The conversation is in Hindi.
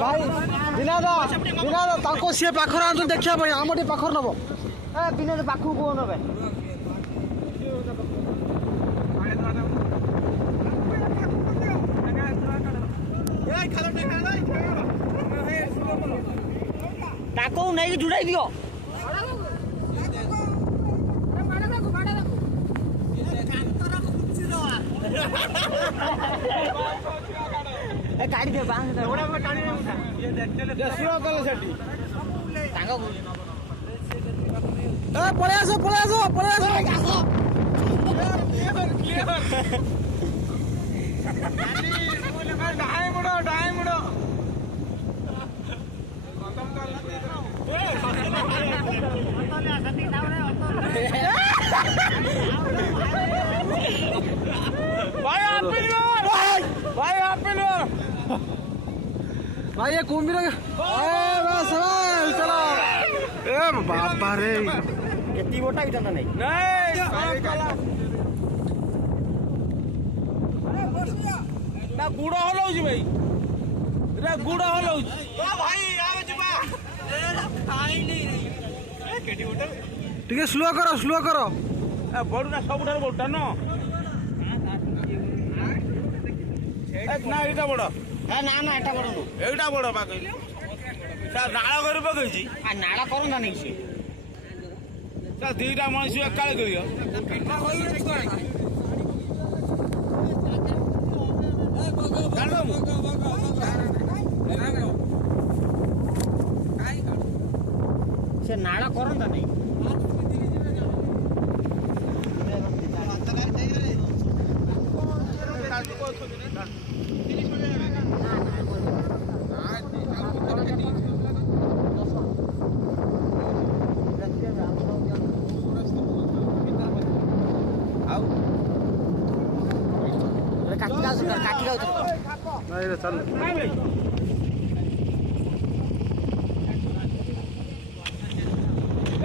भाई विनोद विनोद सी पाखर आन देखा आम टे पाखर नब विनोद पाख को नबे नहीं जुड़ाई दियो गाड़ी दे पड़े आसो भाई ये कुंभी बस चलो बाबा रे केती बोटा भी नहीं ना गुड़ हलाउची भाई गुड़ हलाउची टे स्लो करो बड़ा सब बड़ा न ना बड़ ना एटा बड़ एटा बड़ बा कहले नाड़ कर पकई नाड़ करना नहीं से दीटा मनीष एकाले करियो से नाड़ करना नहीं काटी चल